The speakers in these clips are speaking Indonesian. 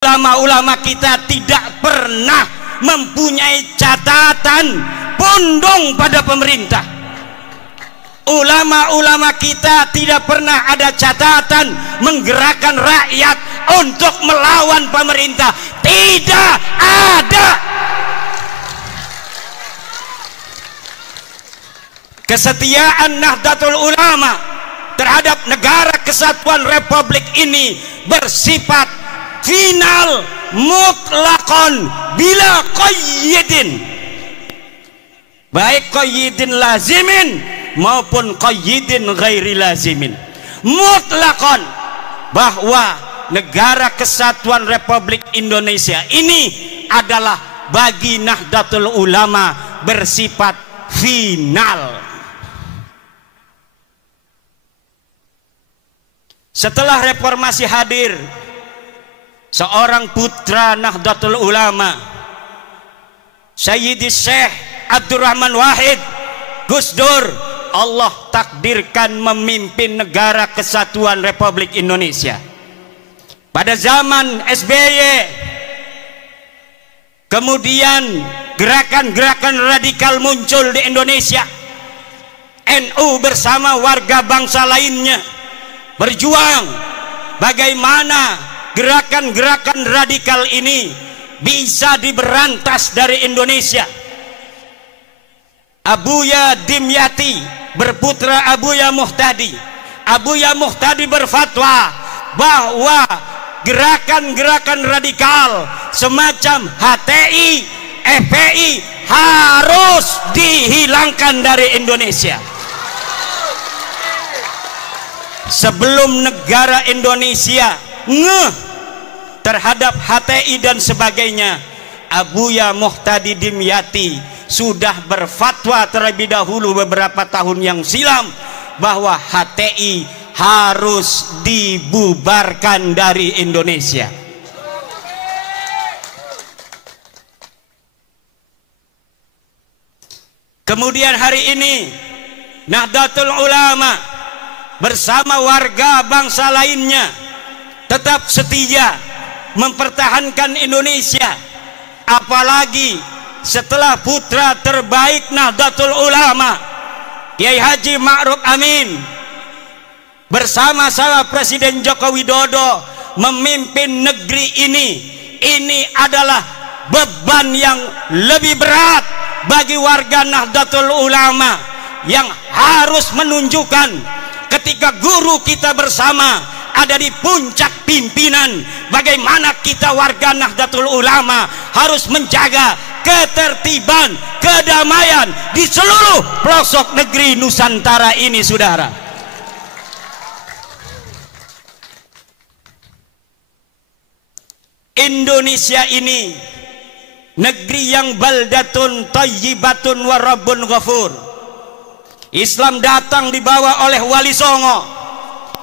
Ulama-ulama kita tidak pernah mempunyai catatan pondong pada pemerintah. Ulama-ulama kita tidak pernah ada catatan menggerakkan rakyat untuk melawan pemerintah. Tidak ada. Kesetiaan Nahdlatul Ulama terhadap negara kesatuan Republik ini bersifat final, mutlakon, bila qayyidin, baik qayyidin lazimin maupun qayyidin ghairi lazimin, mutlakon, bahwa negara kesatuan Republik Indonesia ini adalah bagi Nahdlatul Ulama bersifat final. Setelah reformasi hadir seorang putra Nahdlatul Ulama, Sayyidi Syekh Abdurrahman Wahid Gus Dur, Allah takdirkan memimpin negara kesatuan Republik Indonesia. Pada zaman SBY, kemudian gerakan-gerakan radikal muncul di Indonesia. NU bersama warga bangsa lainnya berjuang bagaimana gerakan-gerakan radikal ini bisa diberantas dari Indonesia. Abuya Dimyati berputra Abuya Muhtadi. Abuya Muhtadi berfatwa bahwa gerakan-gerakan radikal semacam HTI, FPI harus dihilangkan dari Indonesia. Sebelum negara Indonesia ngeh terhadap HTI dan sebagainya, Abuya Muhtadi Dimyati sudah berfatwa terlebih dahulu beberapa tahun yang silam bahwa HTI harus dibubarkan dari Indonesia. Kemudian hari ini Nahdlatul Ulama bersama warga bangsa lainnya tetap setia mempertahankan Indonesia, apalagi setelah putra terbaik Nahdlatul Ulama Kiai Haji Ma'ruf Amin bersama-sama Presiden Joko Widodo memimpin negeri ini adalah beban yang lebih berat bagi warga Nahdlatul Ulama yang harus menunjukkan ketika guru kita bersama ada di puncak pimpinan, bagaimana kita warga Nahdlatul Ulama harus menjaga ketertiban, kedamaian di seluruh pelosok negeri Nusantara ini, saudara. Indonesia ini negeri yang baldatun thayyibatun wa rabbun ghafur. Islam datang dibawa oleh Wali Songo.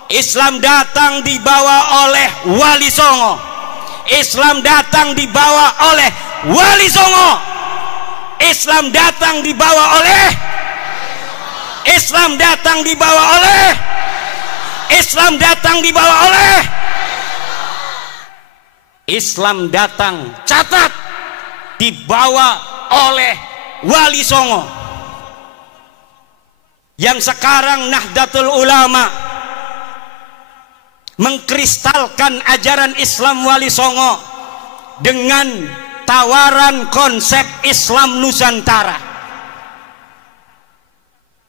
Islam datang dibawa oleh Wali Songo. Islam datang dibawa oleh Wali Songo. Islam datang dibawa oleh Islam datang dibawa oleh Islam datang dibawa oleh Islam datang, catat, dibawa oleh Wali Songo. Yang sekarang Nahdlatul Ulama mengkristalkan ajaran Islam Wali Songo dengan tawaran konsep Islam Nusantara.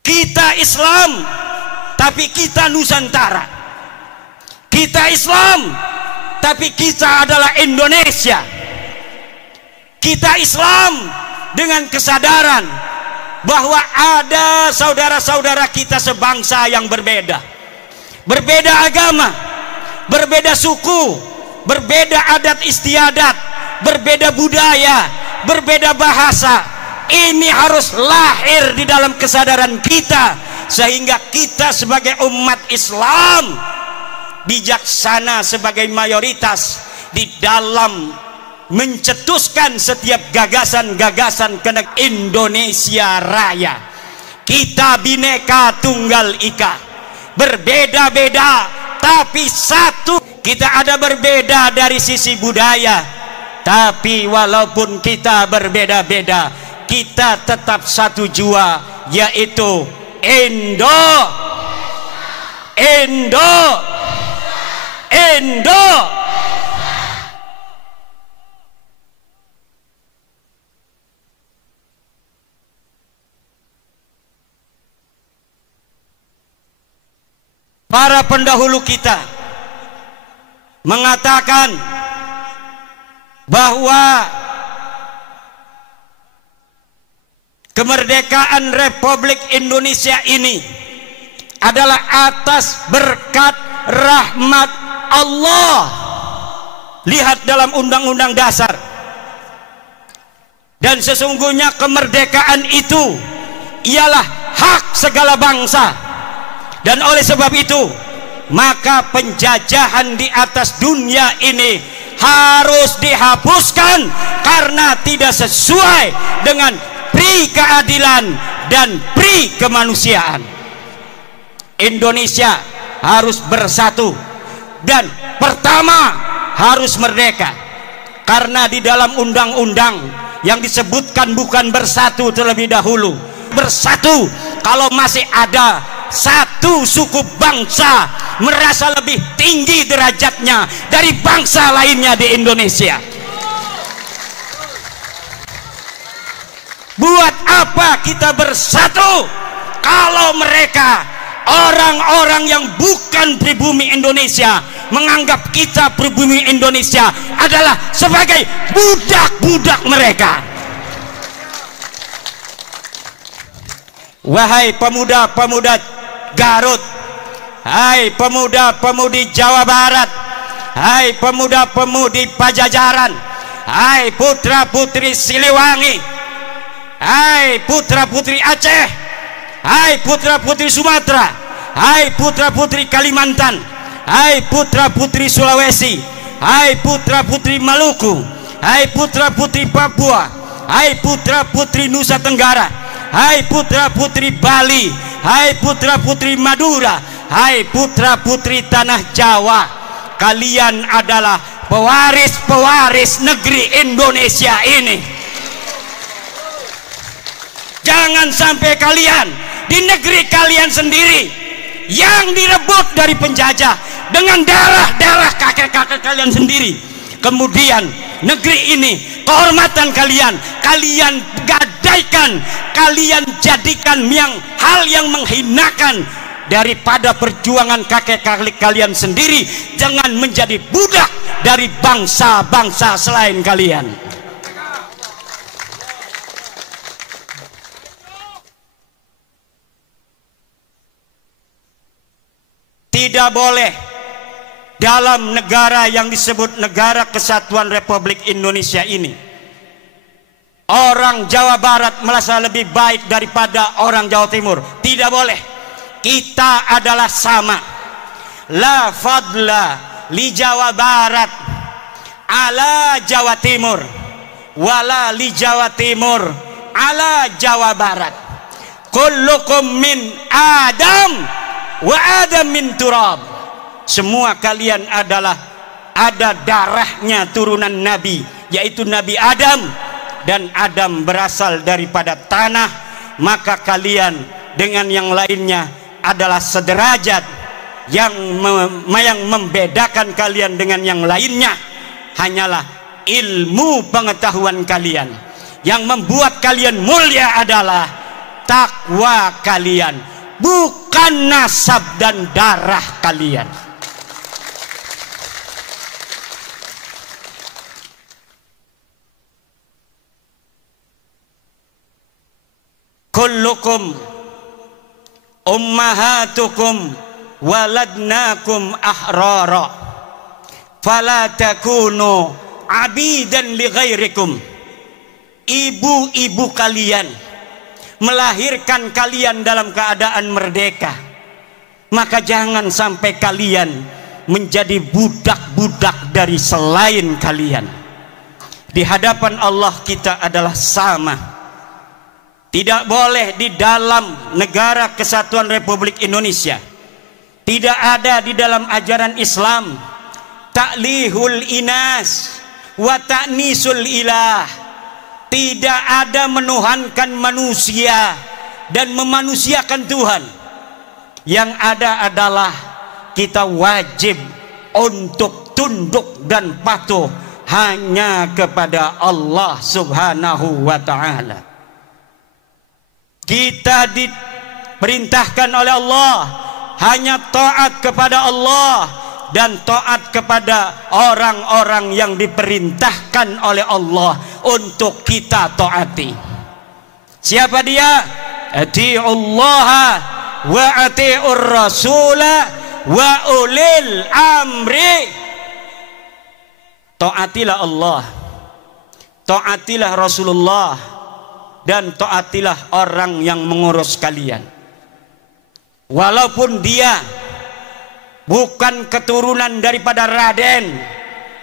Kita Islam, tapi kita Nusantara. Kita Islam, tapi kita adalah Indonesia. Kita Islam dengan kesadaran bahwa ada saudara-saudara kita sebangsa yang berbeda agama, berbeda suku, berbeda adat istiadat, berbeda budaya, berbeda bahasa. Ini harus lahir di dalam kesadaran kita, sehingga kita sebagai umat Islam bijaksana sebagai mayoritas di dalam mencetuskan setiap gagasan-gagasan kenek Indonesia Raya. Kita Bhinneka Tunggal Ika, berbeda-beda tapi satu. Kita ada berbeda dari sisi budaya, tapi walaupun kita berbeda-beda, kita tetap satu jua, yaitu Indo. Para pendahulu kita mengatakan bahwa kemerdekaan Republik Indonesia ini adalah atas berkat rahmat Allah. Lihat dalam Undang-Undang Dasar. Dan sesungguhnya kemerdekaan itu ialah hak segala bangsa. Dan oleh sebab itu, maka penjajahan di atas dunia ini harus dihapuskan karena tidak sesuai dengan pri keadilan dan pri kemanusiaan. Indonesia harus bersatu, dan pertama harus merdeka, karena di dalam undang-undang yang disebutkan bukan bersatu terlebih dahulu. Bersatu kalau masih ada satu suku bangsa merasa lebih tinggi derajatnya dari bangsa lainnya di Indonesia. Buat apa kita bersatu kalau mereka, orang-orang yang bukan pribumi Indonesia, menganggap kita pribumi Indonesia adalah sebagai budak-budak mereka. Wahai pemuda-pemuda Garut, hai pemuda-pemudi Jawa Barat, hai pemuda-pemudi Pajajaran, hai putra-putri Siliwangi, hai putra-putri Aceh, hai putra-putri Sumatera, hai putra-putri Kalimantan, hai putra-putri Sulawesi, hai putra-putri Maluku, hai putra-putri Papua, hai putra-putri Nusa Tenggara, hai putra-putri Bali, hai putra-putri Madura, hai putra-putri tanah Jawa. Kalian adalah pewaris-pewaris negeri Indonesia ini. Jangan sampai kalian di negeri kalian sendiri yang direbut dari penjajah dengan darah-darah kakek-kakek kalian sendiri, kemudian negeri ini, kehormatan kalian, kalian gadaikan, kalian jadikan hal yang menghinakan daripada perjuangan kakek-kakek kalian sendiri, jangan menjadi budak dari bangsa-bangsa selain kalian. Tidak boleh dalam negara yang disebut Negara Kesatuan Republik Indonesia ini orang Jawa Barat merasa lebih baik daripada orang Jawa Timur. Tidak boleh. Kita adalah sama. La fadla li Jawa Barat ala Jawa Timur, wala li Jawa Timur ala Jawa Barat. Kullukum min Adam wa Adam min turab. Semua kalian adalah ada darahnya turunan Nabi, yaitu Nabi Adam, dan Adam berasal daripada tanah. Maka kalian dengan yang lainnya adalah sederajat. Yang membedakan kalian dengan yang lainnya hanyalah ilmu pengetahuan kalian. Yang membuat kalian mulia adalah takwa kalian, bukan nasab dan darah kalian. Kullukum ummahatukum waladnakum ahrara fala takunu abidan li ghairikum. Ibu-ibu kalian melahirkan kalian dalam keadaan merdeka, maka jangan sampai kalian menjadi budak-budak dari selain kalian. Di hadapan Allah kita adalah sama. Tidak boleh di dalam Negara Kesatuan Republik Indonesia, tidak ada di dalam ajaran Islam ta'lihul inas wa ta'nisul ilah. Tidak ada menuhankan manusia dan memanusiakan Tuhan. Yang ada adalah kita wajib untuk tunduk dan patuh hanya kepada Allah Subhanahu wa ta'ala. Kita diperintahkan oleh Allah hanya taat kepada Allah dan taat kepada orang-orang yang diperintahkan oleh Allah untuk kita taati. Siapa dia? Atiullaha wa atiur rasula wa ulil amri. Taatilah Allah, taatilah Rasulullah, dan taatilah orang yang mengurus kalian. Walaupun dia bukan keturunan daripada Raden,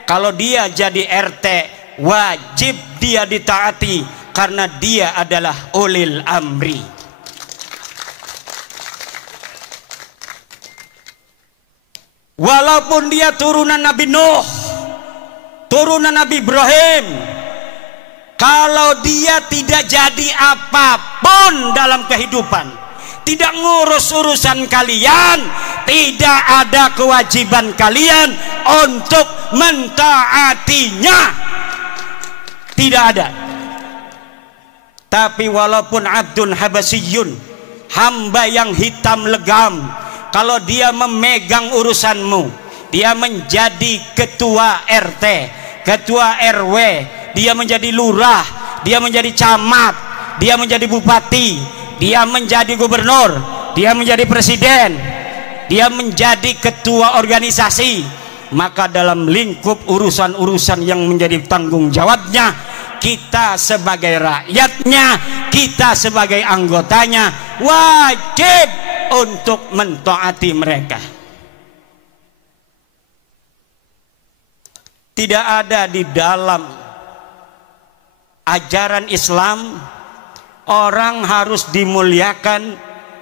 kalau dia jadi RT wajib dia ditaati karena dia adalah ulil amri. Walaupun dia turunan Nabi Nuh, turunan Nabi Ibrahim, kalau dia tidak jadi apapun dalam kehidupan, tidak ngurus urusan kalian, tidak ada kewajiban kalian untuk mentaatinya. Tidak ada. Tapi walaupun abdun habasiyun, hamba yang hitam legam, kalau dia memegang urusanmu, dia menjadi ketua RT, ketua RW, dia menjadi lurah, dia menjadi camat, dia menjadi bupati, dia menjadi gubernur, dia menjadi presiden, dia menjadi ketua organisasi, maka dalam lingkup urusan-urusan yang menjadi tanggung jawabnya, kita sebagai rakyatnya, kita sebagai anggotanya wajib untuk mentaati mereka. Tidak ada di dalam ajaran Islam orang harus dimuliakan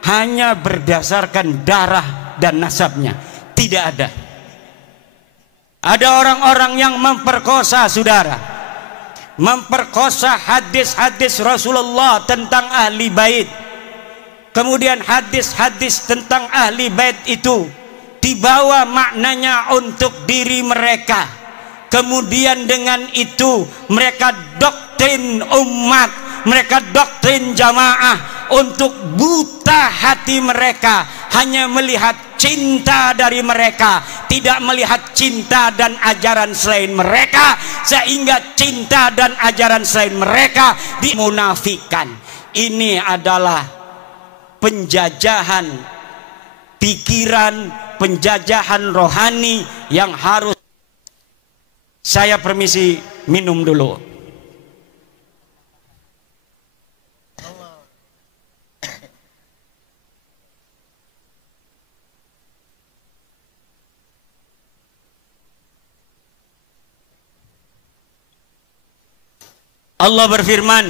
hanya berdasarkan darah dan nasabnya. Tidak ada. Ada orang-orang yang memperkosa saudara, memperkosa hadis-hadis Rasulullah tentang ahli bait. Kemudian hadis-hadis tentang ahli bait itu dibawa maknanya untuk diri mereka. Kemudian dengan itu mereka doktrin umat, mereka doktrin jamaah untuk buta hati mereka, hanya melihat cinta dari mereka, tidak melihat cinta dan ajaran selain mereka, sehingga cinta dan ajaran selain mereka dimunafikan. Ini adalah penjajahan pikiran, penjajahan rohani yang harus. Saya permisi minum dulu. Allah berfirman,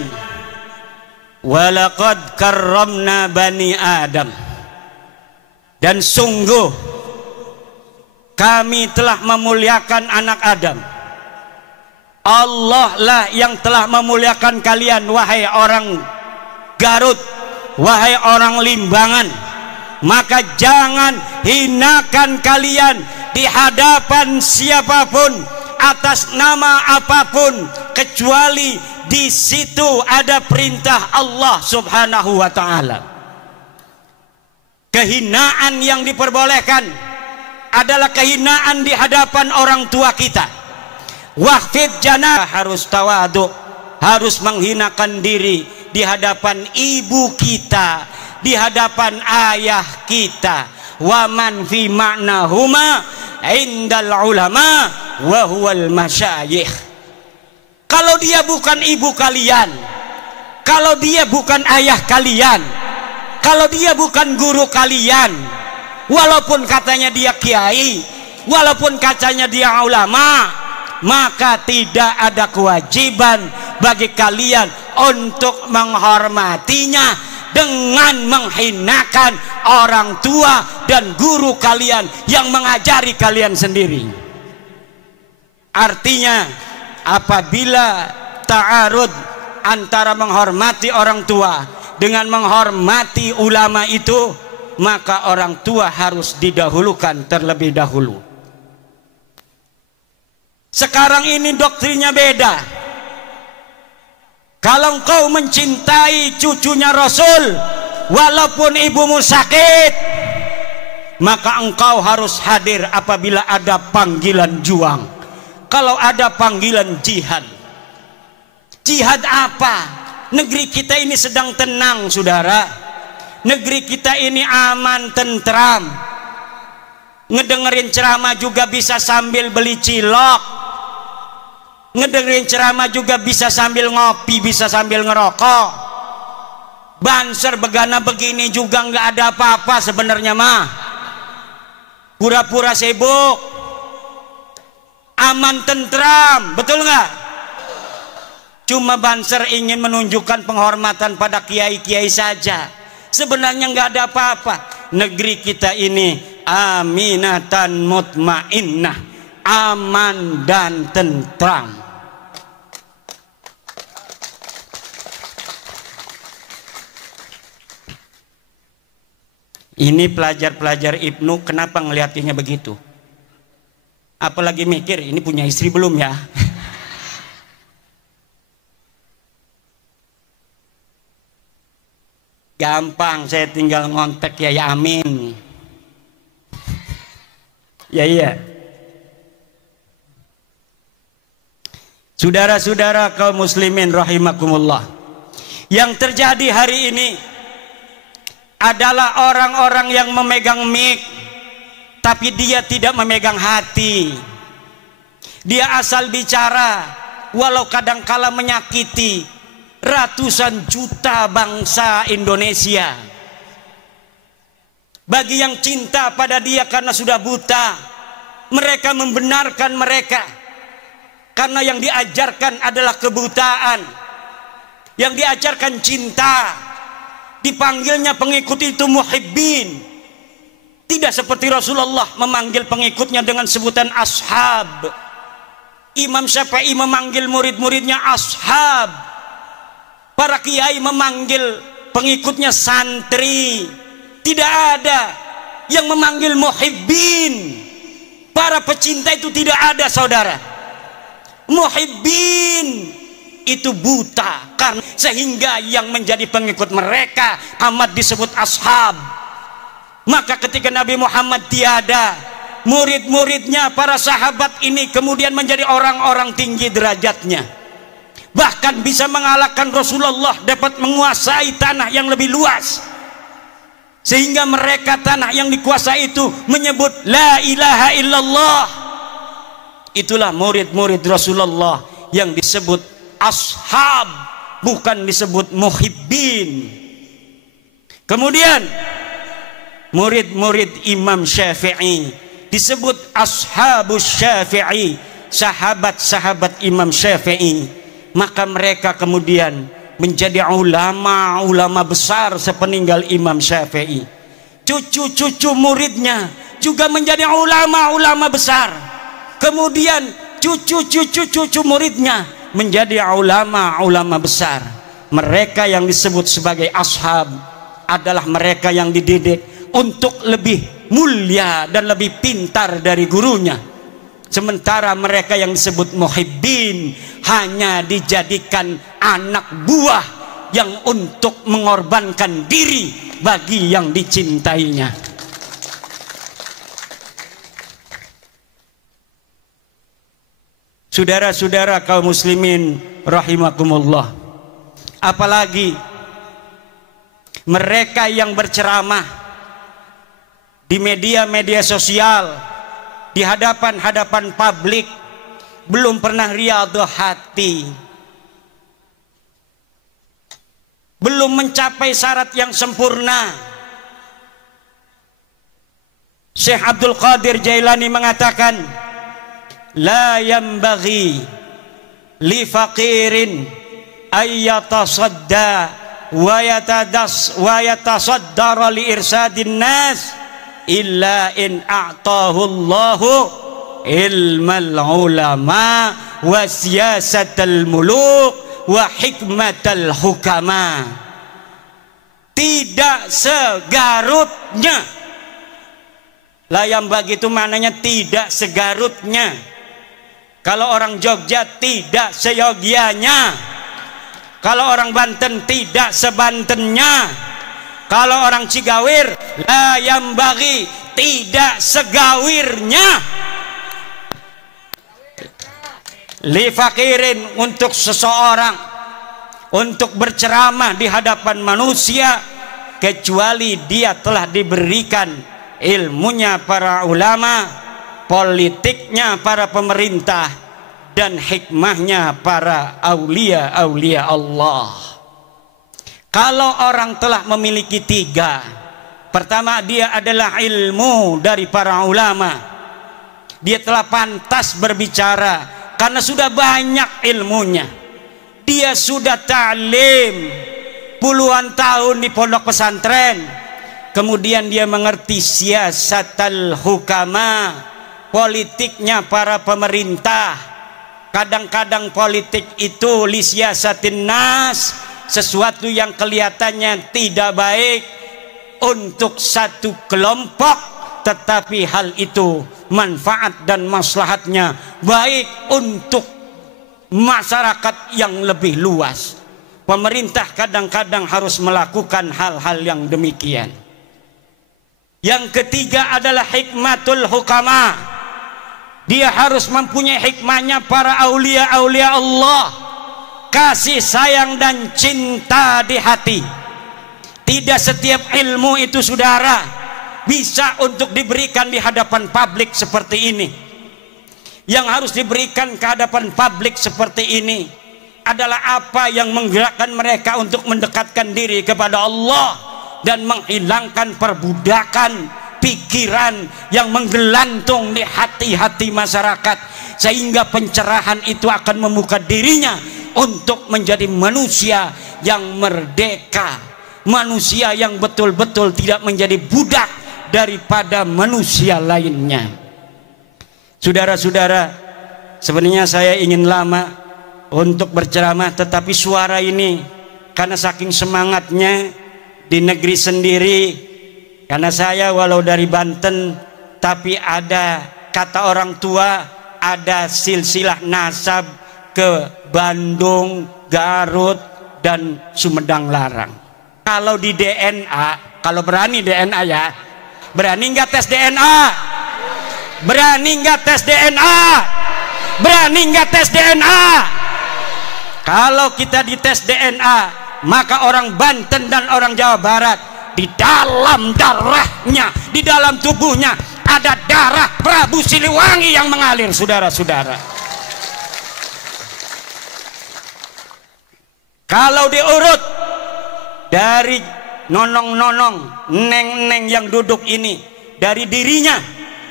walaqad karramna bani Adam, dan sungguh kami telah memuliakan anak Adam. Allah lah yang telah memuliakan kalian, wahai orang Garut, wahai orang Limbangan. Maka jangan hinakan kalian di hadapan siapapun atas nama apapun, kecuali di situ ada perintah Allah Subhanahu wa ta'ala. Kehinaan yang diperbolehkan adalah kehinaan di hadapan orang tua kita. Wahfid janah, harus tawadhu, harus menghinakan diri di hadapan ibu kita, di hadapan ayah kita. Wa man fi ma'nahuma indal ulama wa huwal masyayikh. Kalau dia bukan ibu kalian, kalau dia bukan ayah kalian, kalau dia bukan guru kalian, walaupun katanya dia kiai, walaupun katanya dia ulama, maka tidak ada kewajiban bagi kalian untuk menghormatinya dengan menghinakan orang tua dan guru kalian yang mengajari kalian sendiri. Artinya apabila ta'arud antara menghormati orang tua dengan menghormati ulama itu, maka orang tua harus didahulukan terlebih dahulu. Sekarang ini doktrinnya beda. Kalau engkau mencintai cucunya Rasul walaupun ibumu sakit, maka engkau harus hadir apabila ada panggilan juang. Kalau ada panggilan jihad. Jihad apa? Negeri kita ini sedang tenang, saudara. Negeri kita ini aman, tentram. Ngedengerin ceramah juga bisa sambil beli cilok. Ngedengerin ceramah juga bisa sambil ngopi, bisa sambil ngerokok. Banser begana begini juga nggak ada apa-apa sebenarnya mah. Pura-pura sibuk. Aman tentram, betul nggak? Cuma banser ingin menunjukkan penghormatan pada kiai-kiai saja. Sebenarnya nggak ada apa-apa. Negeri kita ini aminatan mutmainnah, aman dan tentram. Ini pelajar-pelajar Ibnu kenapa ngeliatinya begitu? Apalagi mikir ini punya istri belum ya? Gampang, saya tinggal ngontek ya Amin. Ya iya. Saudara-saudara kaum muslimin rahimakumullah. Yang terjadi hari ini adalah orang-orang yang memegang mic, tapi dia tidak memegang hati. Dia asal bicara, walau kadangkala menyakiti ratusan juta bangsa Indonesia. Bagi yang cinta pada dia karena sudah buta, mereka membenarkan mereka. Karena yang diajarkan adalah kebutaan. Yang diajarkan cinta. Dipanggilnya pengikut itu muhibbin. Tidak seperti Rasulullah memanggil pengikutnya dengan sebutan ashab. Imam Syafi'i memanggil murid-muridnya ashab. Para kiai memanggil pengikutnya santri. Tidak ada yang memanggil muhibbin. Para pecinta itu tidak ada, saudara. Muhibbin itu buta, karena sehingga yang menjadi pengikut mereka amat disebut ashab. Maka ketika Nabi Muhammad tiada, murid-muridnya para sahabat ini kemudian menjadi orang-orang tinggi derajatnya, bahkan bisa mengalahkan Rasulullah, dapat menguasai tanah yang lebih luas, sehingga mereka tanah yang dikuasai itu menyebut la ilaha illallah. Itulah murid-murid Rasulullah yang disebut ashab, bukan disebut muhibbin. Kemudian murid-murid Imam Syafi'i disebut ashabus Syafi'i, sahabat-sahabat Imam Syafi'i. Maka mereka kemudian menjadi ulama-ulama besar sepeninggal Imam Syafi'i. Cucu-cucu muridnya juga menjadi ulama-ulama besar. Kemudian cucu-cucu muridnya menjadi ulama-ulama besar. Mereka yang disebut sebagai ashab adalah mereka yang dididik untuk lebih mulia dan lebih pintar dari gurunya. Sementara mereka yang disebut muhibbin hanya dijadikan anak buah yang untuk mengorbankan diri bagi yang dicintainya. Saudara-saudara kaum muslimin rahimakumullah, apalagi mereka yang berceramah di media-media sosial, di hadapan-hadapan publik, belum pernah riyadhah hati, belum mencapai syarat yang sempurna. Syekh Abdul Qadir Jailani mengatakan, la yambaghi li faqirin ayyatasadda wa yatasaddara li irsadin nas illa in a'tahu Allahu ilmal ulama wa siyasatal muluk wa hikmatal hukama. Tidak segarutnya. Layam bagi itu maknanya tidak segarutnya. Kalau orang Jogja tidak seyogianya. Kalau orang Banten tidak sebantennya. Kalau orang Cigawir layam bagi tidak segawirnya. Li fakirin, untuk seseorang untuk berceramah di hadapan manusia kecuali dia telah diberikan ilmunya para ulama, politiknya para pemerintah, dan hikmahnya para aulia-aulia Allah. Kalau orang telah memiliki tiga, pertama dia adalah ilmu dari para ulama, dia telah pantas berbicara karena sudah banyak ilmunya. Dia sudah ta'lim puluhan tahun di pondok pesantren. Kemudian dia mengerti siyasatal hukama, politiknya para pemerintah. Kadang-kadang politik itu li siyasatin nas, sesuatu yang kelihatannya tidak baik untuk satu kelompok, tetapi hal itu manfaat dan maslahatnya baik untuk masyarakat yang lebih luas. Pemerintah kadang-kadang harus melakukan hal-hal yang demikian. Yang ketiga adalah hikmatul hukama. Dia harus mempunyai hikmahnya para aulia-aulia Allah, kasih sayang dan cinta di hati. Tidak setiap ilmu itu saudara bisa untuk diberikan di hadapan publik seperti ini. Yang harus diberikan ke hadapan publik seperti ini adalah apa yang menggerakkan mereka untuk mendekatkan diri kepada Allah dan menghilangkan perbudakan pikiran yang menggelantung di hati-hati masyarakat, sehingga pencerahan itu akan membuka dirinya untuk menjadi manusia yang merdeka, manusia yang betul-betul tidak menjadi budak daripada manusia lainnya. Saudara-saudara, sebenarnya saya ingin lama untuk berceramah, tetapi suara ini karena saking semangatnya di negeri sendiri, karena saya walau dari Banten tapi ada kata orang tua, ada silsilah nasab ke Bandung, Garut dan Sumedang Larang. Kalau di DNA, kalau berani DNA ya, berani nggak tes DNA? Berani nggak tes DNA? Berani nggak tes DNA? Kalau kita dites DNA, maka orang Banten dan orang Jawa Barat, di dalam darahnya, di dalam tubuhnya ada darah Prabu Siliwangi yang mengalir, saudara-saudara. Kalau diurut dari nonong-nonong, neng-neng yang duduk ini, dari dirinya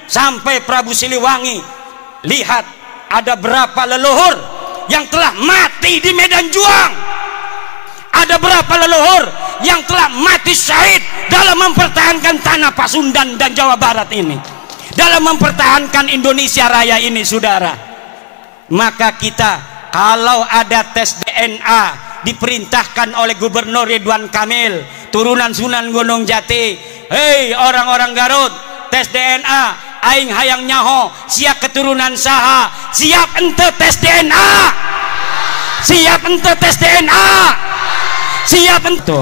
sampai Prabu Siliwangi, lihat ada berapa leluhur yang telah mati di medan juang. Ada berapa leluhur yang telah mati syahid dalam mempertahankan tanah Pasundan dan Jawa Barat ini, dalam mempertahankan Indonesia Raya ini, saudara. Maka kita kalau ada tes DNA diperintahkan oleh Gubernur Ridwan Kamil, turunan Sunan Gunung Jati, hei orang-orang Garut, tes DNA, aing hayang nyaho siap keturunan saha, siap ente tes DNA, siap ente tes DNA, siap ente.